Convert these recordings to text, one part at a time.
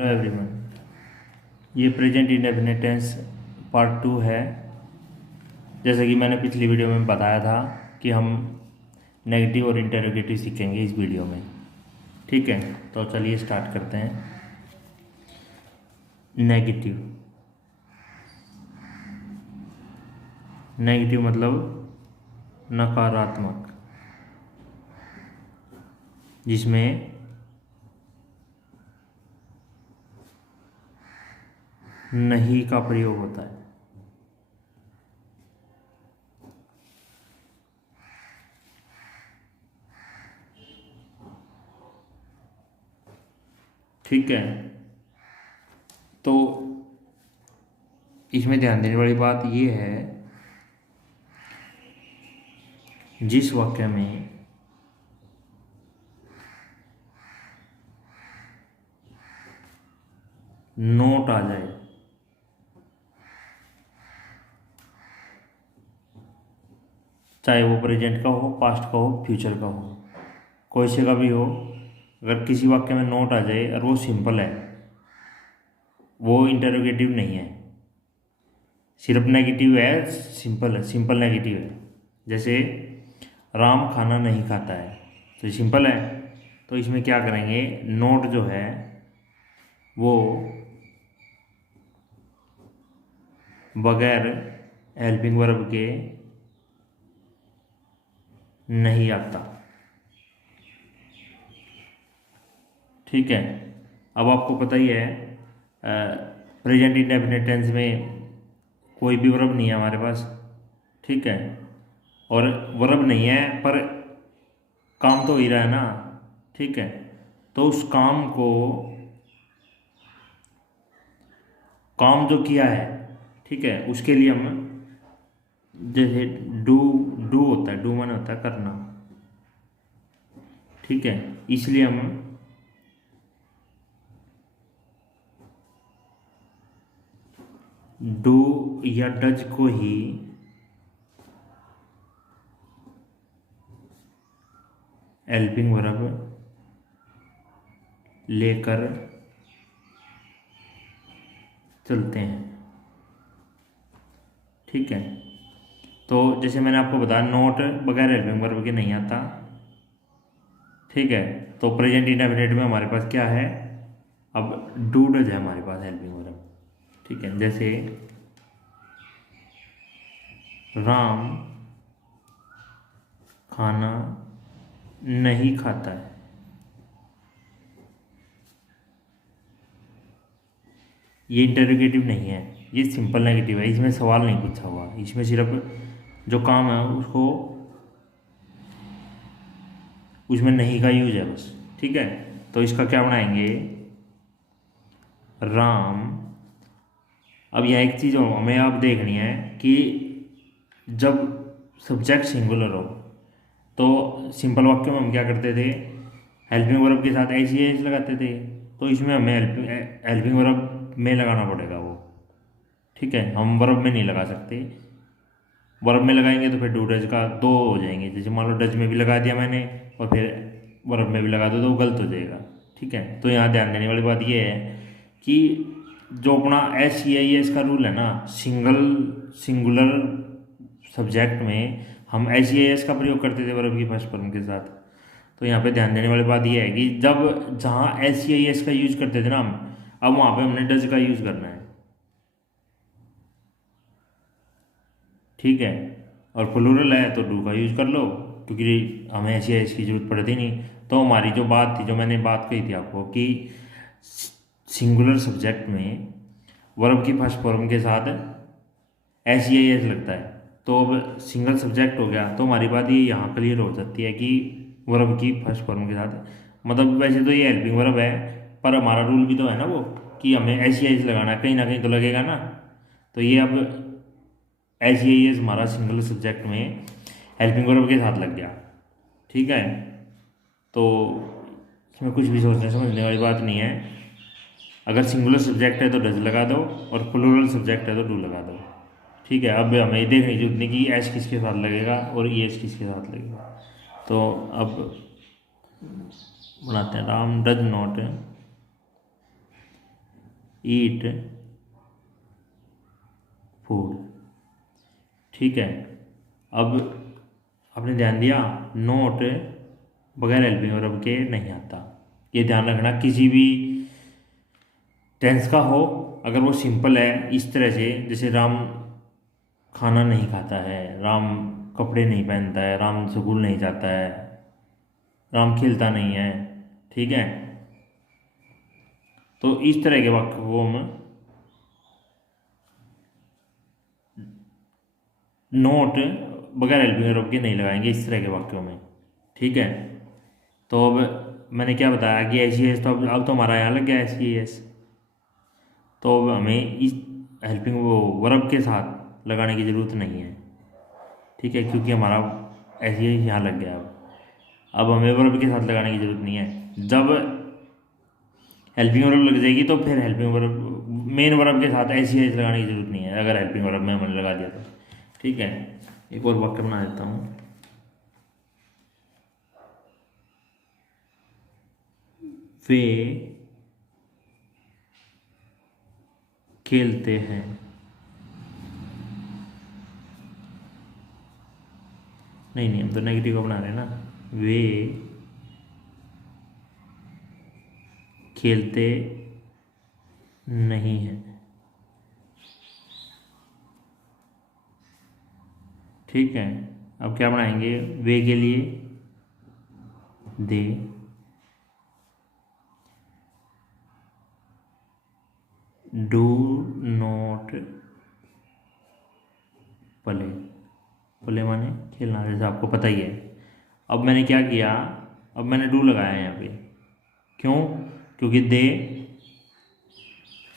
Hello everyone. ये present indefinite tense part 2 है। जैसे कि मैंने पिछली वीडियो में बताया था कि हम नेगेटिव और इंटरोगेटिव सीखेंगे इस वीडियो में। ठीक है, तो चलिए स्टार्ट करते हैं। नेगेटिव। नेगेटिव मतलब नकारात्मक, जिसमें नहीं का प्रयोग होता है। ठीक है, तो इसमें ध्यान देने वाली बात यह है, जिस वाक्य में नोट आ जाए, चाहे वो प्रेजेंट का हो, पास्ट का हो, फ्यूचर का हो, कोई से का भी हो, अगर किसी वाक्य में नोट आ जाए और वो सिंपल है, वो इंटरोगेटिव नहीं है, सिर्फ नेगेटिव है, सिंपल है, सिंपल नेगेटिव है। जैसे राम खाना नहीं खाता है, तो ये सिंपल है। तो इसमें क्या करेंगे, नोट जो है वो बगैर हेल्पिंग वर्ब के नहीं आता। ठीक है, अब आपको पता ही है प्रेजेंट इंडेफिनिट टेंस में कोई भी वर्ब नहीं है हमारे पास। ठीक है, और वर्ब नहीं है पर काम तो हो ही रहा है ना। ठीक है, तो उस काम जो किया है, ठीक है, उसके लिए हम जैसे डू डू होता है, डू माने होता है करना। ठीक है, इसलिए हम डू या डज को ही हेल्पिंग वर्ब लेकर चलते हैं। ठीक है, तो जैसे मैंने आपको बताया, नोट बगैर हेल्पिंग वर्ब के नहीं आता। ठीक है, तो प्रेजेंट इंडेफिनिट में हमारे पास क्या है, अब डू डज है हमारे पास हेल्पिंग वर्ब। ठीक है, जैसे राम खाना नहीं खाता है, ये इंटरोगेटिव नहीं है, ये सिंपल नेगेटिव है। इसमें सवाल नहीं पूछा हुआ, इसमें सिर्फ जो काम है उसको, उसमें नहीं का यूज है बस। ठीक है, तो इसका क्या बनाएंगे, राम। अब यह एक चीज़ हमें आप देखनी है कि जब सब्जेक्ट सिंगुलर हो तो सिंपल वाक्य में हम क्या करते थे, हेल्पिंग वर्ब के साथ ऐसी एस लगाते थे। तो इसमें हमें हेल्पिंग वर्ब में लगाना पड़ेगा वो। ठीक है, हम वर्ब में नहीं लगा सकते। वर्ब में लगाएंगे तो फिर डू डज का दो हो जाएंगे। जैसे मान लो डज में भी लगा दिया मैंने और फिर वर्ब में भी लगा दो तो वो गलत हो जाएगा। ठीक है, तो यहाँ ध्यान देने वाली बात ये है कि जो अपना SEIS का रूल है ना, सिंगुलर सब्जेक्ट में हम SEIS का प्रयोग करते थे वर्ब की फर्स्ट फॉर्म के साथ। तो यहाँ पे ध्यान देने वाली बात यह है कि जब जहाँ SEIS का यूज करते थे ना हम, अब वहाँ पे हमने डज का यूज करना है। ठीक है, और प्लूरल है तो डू का यूज कर लो, क्योंकि हमें SEIS की जरूरत पड़ती नहीं। तो हमारी जो बात थी, जो मैंने बात कही थी आपको कि सिंगुलर सब्जेक्ट में वर्ब की फर्स्ट फॉर्म के साथ SEIS लगता है, तो अब सिंगल सब्जेक्ट हो गया, तो हमारी बात ये यहाँ क्लियर हो जाती है कि वर्ब की फर्स्ट फॉर्म के साथ, मतलब वैसे तो ये हेल्पिंग वर्ब है पर हमारा रूल भी तो है ना वो, कि हमें SEIS लगाना है, कहीं ना कहीं तो लगेगा ना। तो ये अब SEIS हमारा सिंगल सब्जेक्ट में हेल्पिंग वर्ब के साथ लग गया। ठीक है, तो इसमें कुछ भी सोचने समझने वाली बात नहीं है। अगर सिंगुलर सब्जेक्ट है तो डज लगा दो और प्लूरल सब्जेक्ट है तो डू लगा दो। ठीक है, अब हमें देखने की जरूरत नहीं कि एस किसके साथ लगेगा और एस किसके साथ लगेगा। तो अब बनाते हैं, Ram does not eat food. ठीक है, अब आपने ध्यान दिया, नोट बगैर हेल्पिंग वर्ब के नहीं आता। ये ध्यान रखना, किसी भी टेंस का हो, अगर वो सिंपल है इस तरह से, जैसे राम खाना नहीं खाता है, राम कपड़े नहीं पहनता है, राम स्कूल नहीं जाता है, राम खेलता नहीं है, ठीक है, तो इस तरह के वाक्य को हम नोट बगैर हेल्पिंग वर्ब के नहीं लगाएंगे इस तरह के वाक्यों में। ठीक है, तो अब मैंने क्या बताया कि एस ई एस, तो अब तो हमारा यहाँ लग गया एस ई एस, तो अब हमें इस हेल्पिंग वो वर्ब के साथ लगाने की ज़रूरत नहीं है। ठीक है, क्योंकि हमारा एस ई एस यहाँ लग गया। अब हमें वर्ब के साथ लगाने की ज़रूरत नहीं है। जब हेल्पिंग वर्ब लग जाएगी तो फिर हेल्पिंग वर्ब मेन वर्ब के साथ एस ई एस लगाने की ज़रूरत नहीं है, अगर हेल्पिंग वर्ब में हमने लगा दिया तो। ठीक है, एक और वाक्य बना देता हूँ। वे खेलते हैं, नहीं हम तो नेगेटिव को बना रहे हैं ना, वे खेलते नहीं हैं। ठीक है, अब क्या बनाएंगे, वे के लिए they do not play, play माने खेलना, जैसे आपको पता ही है। अब मैंने क्या किया, अब मैंने डू लगाया है यहाँ पे, क्यों, क्योंकि दे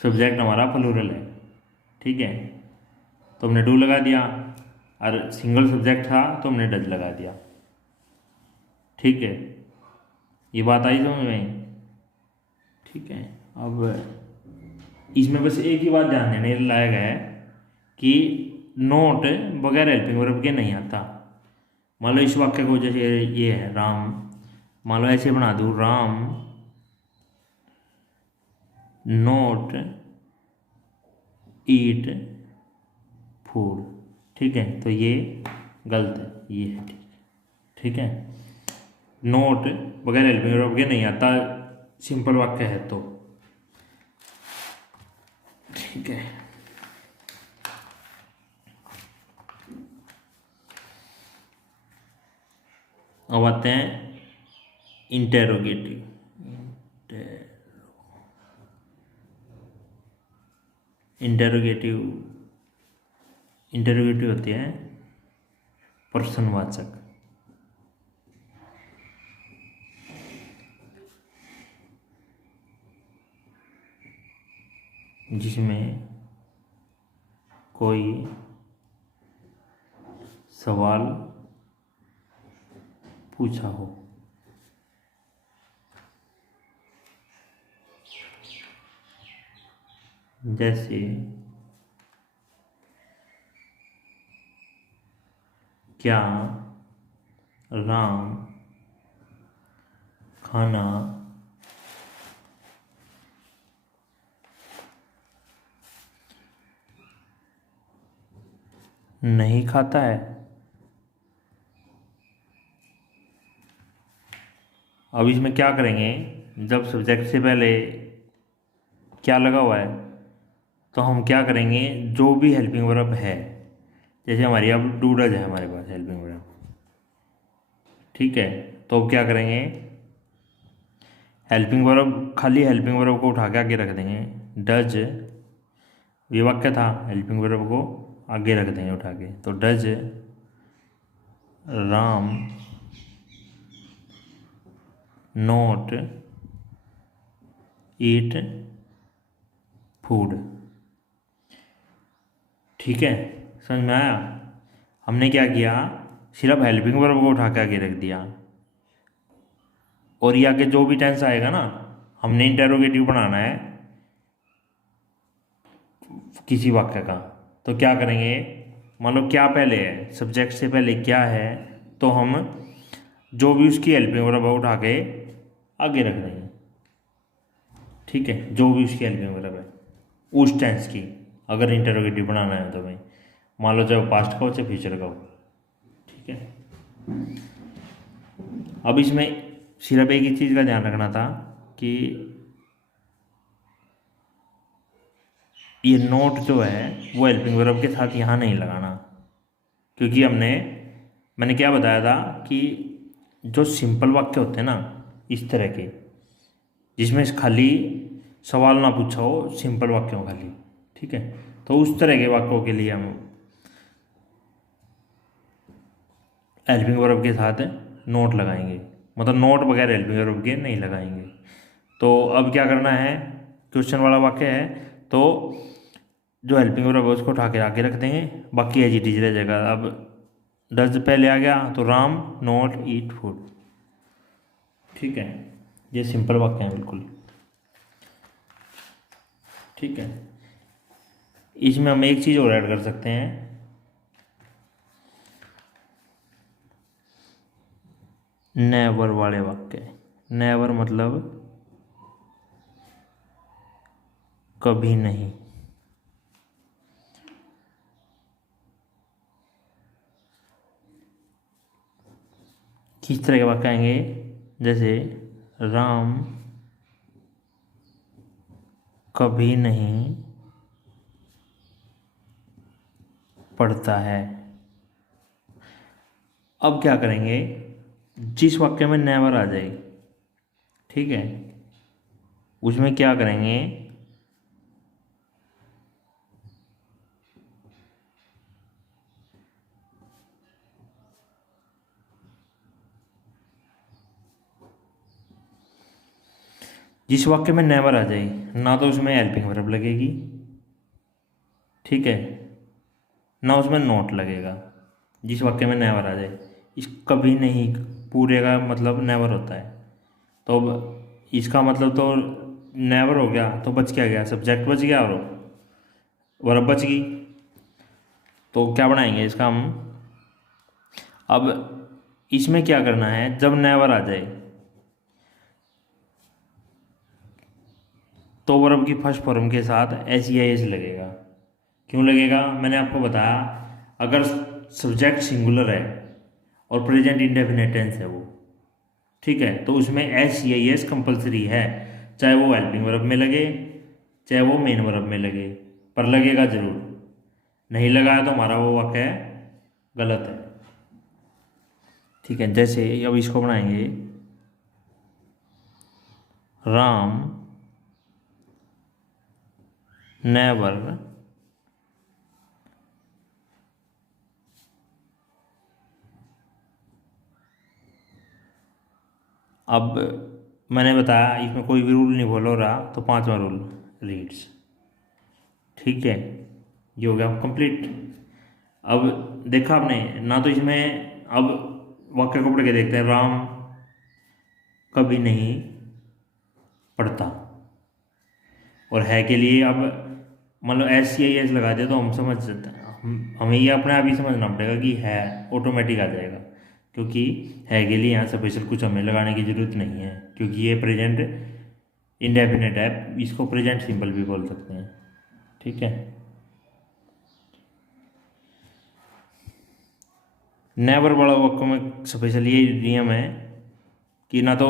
सब्जेक्ट हमारा प्लूरल है। ठीक है, तो हमने डू लगा दिया, और सिंगल सब्जेक्ट था तो हमने डज लगा दिया। ठीक है, ये बात आई समझ में। ठीक है, अब इसमें बस एक ही बात ध्यान देने लायक है कि नोट बगैर हेल्पिंग वर्ब के नहीं आता। मान लो इस वाक्य को, जैसे ये है राम, मान लो ऐसे बना दूँ, राम नोट ईट फूड। ठीक है, तो ये गलत है, ये है ठीक है, नोट बगैर हेल्पिंग वर्ब के नहीं आता, सिंपल वाक्य है तो। ठीक है, अब आते हैं इंटेरोगेटिव। इंटेरोगेटिव इंटेरोगेटिव होते हैं प्रश्नवाचक। जिसमें कोई सवाल पूछा हो। जैसे क्या राम खाना नहीं खाता है। अब इसमें क्या करेंगे, जब सब्जेक्ट से पहले क्या लगा हुआ है तो हम क्या करेंगे, जो भी हेल्पिंग वर्ब है, जैसे हमारी अब डू डज है हमारे पास हेल्पिंग वर्ब। ठीक है, तो अब क्या करेंगे, हेल्पिंग वर्ब, खाली हेल्पिंग वर्ब को उठा के आगे रख देंगे। डज, ये वाक्य था, हेल्पिंग वर्ब को आगे रख देंगे उठा के, तो does Ram note eat food. ठीक है, समझ में आया। हमने क्या किया, सिर्फ हेल्पिंग वर्ब को उठा के आगे रख दिया, और ये आगे जो भी टेंस आएगा ना, हमने इंटेरोगेटिव बनाना है किसी वाक्य का, तो क्या करेंगे, मान लो क्या पहले है, सब्जेक्ट से पहले क्या है, तो हम जो भी उसकी हेल्पिंग वर्ब उठा के आगे रख देंगे। ठीक है, जो भी उसकी हेल्पिंग वर्ब है। उस टेंस की, अगर इंटरोगेटिव बनाना है तो भाई मान लो चाहे पास्ट का हो चाहे फ्यूचर का हो। ठीक है। अब इसमें सिर्फ एक ही चीज़ का ध्यान रखना था कि ये नोट जो है वो हेल्पिंग वर्ब के साथ यहाँ नहीं लगाना, क्योंकि मैंने क्या बताया था कि जो सिंपल वाक्य होते हैं ना इस तरह के, जिसमें खाली सवाल ना पूछा हो, सिंपल वाक्य हो खाली, ठीक है, तो उस तरह के वाक्यों के लिए हम हेल्पिंग वर्ब के साथ नोट लगाएंगे, मतलब नोट बगैर हेल्पिंग वर्ब के नहीं लगाएंगे। तो अब क्या करना है, क्वेश्चन वाला वाक्य है तो जो हेल्पिंग वर्ब है उसको उठा के आगे रख देंगे, बाकी एज इट इज रह जाएगा। अब डज पहले आ गया तो राम नॉट ईट फूड। ठीक है, ये सिंपल वाक्य है बिल्कुल। ठीक है, इसमें हम एक चीज़ और ऐड कर सकते हैं, नेवर वाले वाक्य। नेवर मतलब कभी नहीं। किस तरह के वाक्य आएंगे, जैसे राम कभी नहीं पढ़ता है। अब क्या करेंगे, जिस वाक्य में नेवर आ जाए, ठीक है, उसमें क्या करेंगे, जिस वाक्य में नेवर आ जाए ना तो उसमें हेल्पिंग वर्ब लगेगी, ठीक है, ना उसमें नोट लगेगा। जिस वाक्य में नेवर आ जाए, इस कभी नहीं पूरे का मतलब नेवर होता है, तो अब इसका मतलब तो नेवर हो गया, तो बच क्या गया, सब्जेक्ट बच गया और वर्ब बच गई। तो क्या बनाएंगे इसका हम, अब इसमें क्या करना है, जब नेवर आ जाए तो वर्ब की फर्स्ट फॉर्म के साथ एस ई आई एस लगेगा। क्यों लगेगा, मैंने आपको बताया, अगर सब्जेक्ट सिंगुलर है और प्रेजेंट इंडेफिनिट टेंस है वो, ठीक है, तो उसमें S C I S compulsory है, चाहे वो हेल्पिंग वर्ब में लगे चाहे वो मेन वर्ब में लगे, पर लगेगा जरूर। नहीं लगाया तो हमारा वो वाक्य गलत है। ठीक है, जैसे अब इसको बनाएंगे, राम नेवर अब मैंने बताया इसमें कोई भी रूल नहीं फॉलो रहा, तो पांचवा रूल रीड्स। ठीक है, ये हो गया कंप्लीट। अब देखा आपने ना, तो इसमें अब वाक्य को पढ़ के देखते हैं, राम कभी नहीं पढ़ता, और है के लिए अब मतलब एस सी आई एस लगा दिया तो हम समझ सकते हैं, हमें ये अपने आप ही समझना पड़ेगा कि है ऑटोमेटिक आ जाएगा, क्योंकि है के लिए यहाँ स्पेशल कुछ हमें लगाने की ज़रूरत नहीं है, क्योंकि ये प्रेजेंट इंडेफिनिट है, इसको प्रेजेंट सिंपल भी बोल सकते हैं। ठीक है, नेवर वाला वाक्य में स्पेशल ये नियम है कि ना तो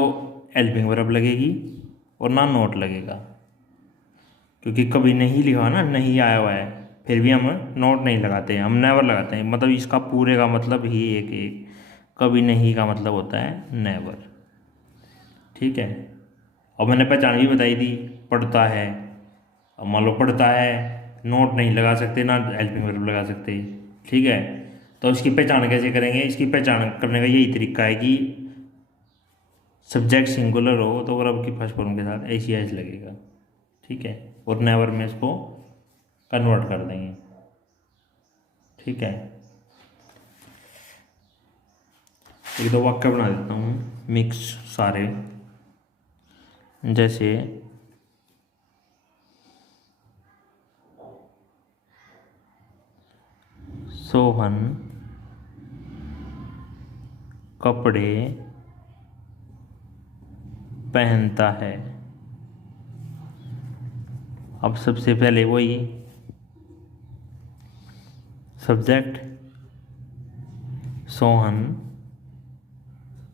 हेल्पिंग वर्ब लगेगी और ना नोट लगेगा, क्योंकि कभी नहीं लिखा ना, नहीं आया हुआ है, फिर भी हम नोट नहीं लगाते हैं, हम नेवर लगाते हैं, मतलब इसका पूरे का मतलब ही एक कभी नहीं का मतलब होता है नेवर। ठीक है, और मैंने पहचान भी बताई थी, पढ़ता है, अब मान लो पढ़ता है, नोट नहीं लगा सकते ना हेल्पिंग वर्ब लगा सकते। ठीक है, तो इसकी पहचान कैसे करेंगे, इसकी पहचान करने का यही तरीका है कि सब्जेक्ट सिंगुलर हो तो वर्ब की फर्स्ट फॉर्म के साथ एस ई एस लगेगा। ठीक है, और नेवर में इसको कन्वर्ट कर देंगे। ठीक है, एक दो वाक्य बना देता हूँ मिक्स सारे, जैसे सोहन कपड़े पहनता है। अब सबसे पहले वही सब्जेक्ट सोहन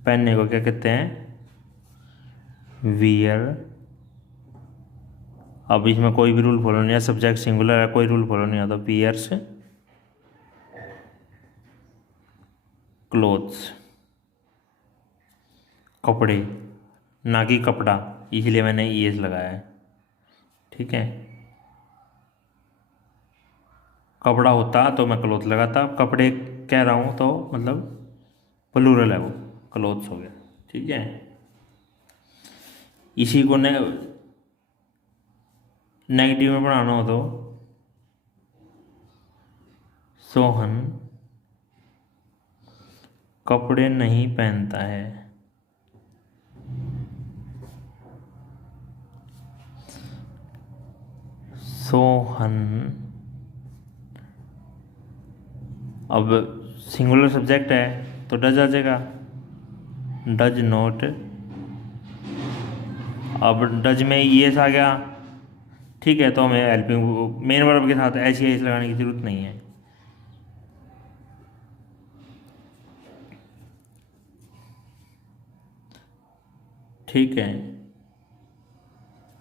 पहनने को क्या कहते हैं, वियर। अब इसमें कोई भी रूल फॉलो नहीं है, सब्जेक्ट सिंगुलर है, कोई रूल फॉलो नहीं आता, वियर्स क्लोथ्स, कपड़े, ना कि कपड़ा, इसलिए मैंने ईएस लगाया है। ठीक है, कपड़ा होता तो मैं क्लोथ लगाता, कपड़े कह रहा हूँ तो मतलब प्लूरल है वो, क्लोथ्स हो गया। ठीक है, इसी को नेगेटिव में बनाना हो तो सोहन कपड़े नहीं पहनता है। सोहन, अब सिंगुलर सब्जेक्ट है तो डज आ जाएगा, डज नॉट। अब डज में ईएस आ गया, ठीक है, तो हमें हेल्पिंग मेन वर्ब के साथ ऐसी एस लगाने की जरूरत नहीं है। ठीक है,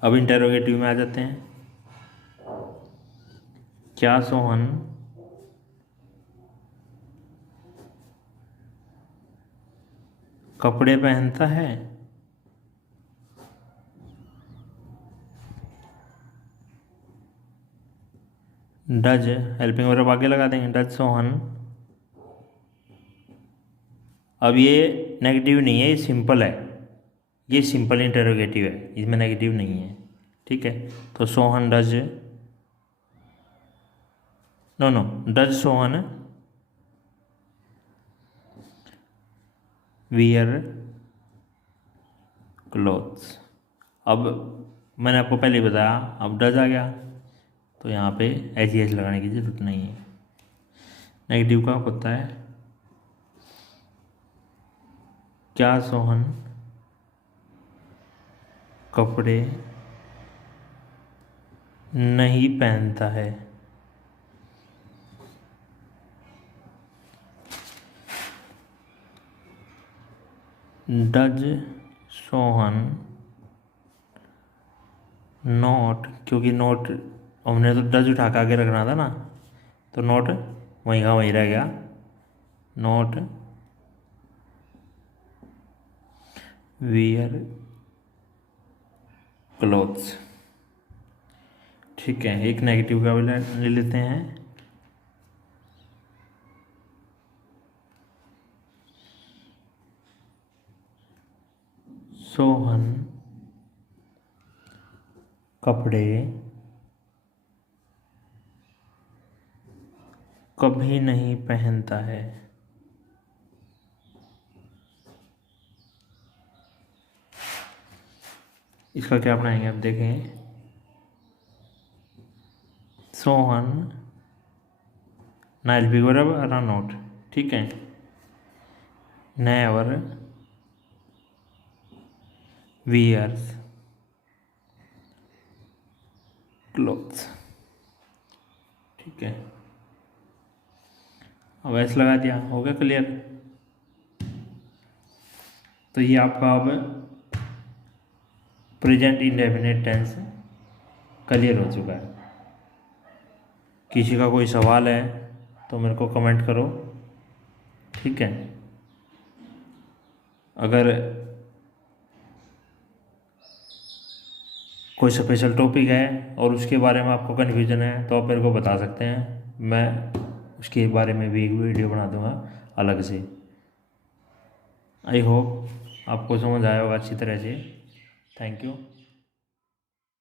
अब इंटेरोगेटिव में आ जाते हैं। क्या सोहन कपड़े पहनता है? डज हेल्पिंग वर्ब आगे लगा देंगे, डज सोहन। अब ये नेगेटिव नहीं है, ये सिंपल है, ये सिंपल इंटेरोगेटिव है, इसमें नेगेटिव नहीं है। ठीक है, तो Sohan does, no no, does Sohan wear clothes. अब मैंने आपको पहले ही बताया, अब डज आ गया तो यहाँ पे ऐसी एस लगाने की जरूरत नहीं है। नेगेटिव का होता है क्या सोहन कपड़े नहीं पहनता है? डज सोहन नॉट, क्योंकि नोट हमने तो डज उठा के आगे रखना था ना, तो नोट वहीं का वहीं रह गया, नॉट वियर क्लोथ्स। ठीक है, एक नेगेटिव का भी ले लेते हैं। सोहन कपड़े कभी नहीं पहनता है। इसका क्या बनाएंगे, आप देखें। सोहन ना एल्पी बराबर ना नोट, ठीक है, नेवर वियर्स क्लोथ्स। ठीक है, अब ऐसे लगा दिया, हो गया क्लियर। तो ये आपका अब प्रेजेंट इंडेफिनिट टेंस क्लियर हो चुका है। किसी का कोई सवाल है तो मेरे को कमेंट करो। ठीक है, अगर कोई स्पेशल टॉपिक है और उसके बारे में आपको कन्फ्यूजन है तो आप मेरे को बता सकते हैं, मैं उसके बारे में भी एक वीडियो बना दूंगा अलग से। आई होप आपको समझ आया होगा अच्छी तरह से। Thank you.